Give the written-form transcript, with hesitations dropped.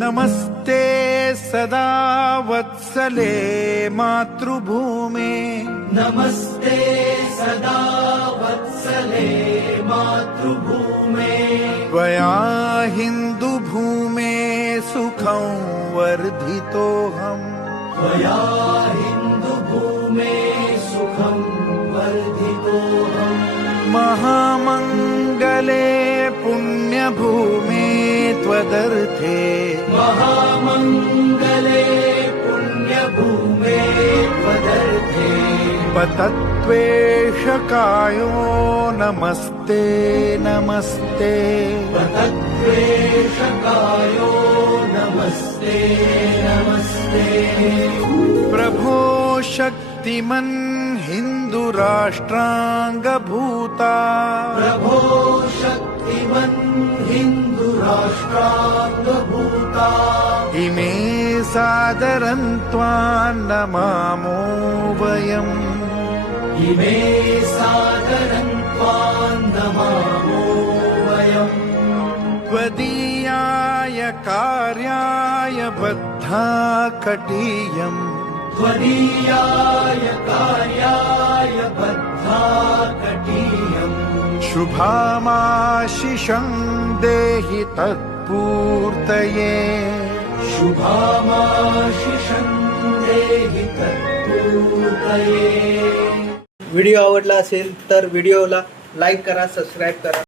नमस्ते सदा वत्सले मातृभूमे नमस्ते सदा वत्सले मातृभूमे त्वया हिन्दुभूमे सुखं वर्धितोऽहम् त्वया हिन्दुभूमे सुखं वर्धितोऽहम् महामङ्गले पुण्यभूमे त्वदर्थे महामङ्गले पुण्यभूमे त्वदर्थे पतत्वेषकायो नमस्ते नमस्ते पतत्वेषकायो नमस्ते नमस्ते प्रभो शक्तिमन् हिन्दुराष्ट्राङ्गभूता प्रभो शक्तिमन् हिन्दुराष्ट्राङ्गभूता इमे सादरं त्वां नमामो वयम् इमे सादरं त्वां नमामो वयम् त्वदीयाय कार्याय बद्धा कटीयम् त्वदीयाय कार्याय बद्धा कटीयम् शुभामाशिषं देहि तत्पूर्तये शुभामाशिषं देहि तत्पूर्तये। व्हिडिओ आवडला असेल तर व्हिडिओला लाईक करा, सबस्क्राईब करा.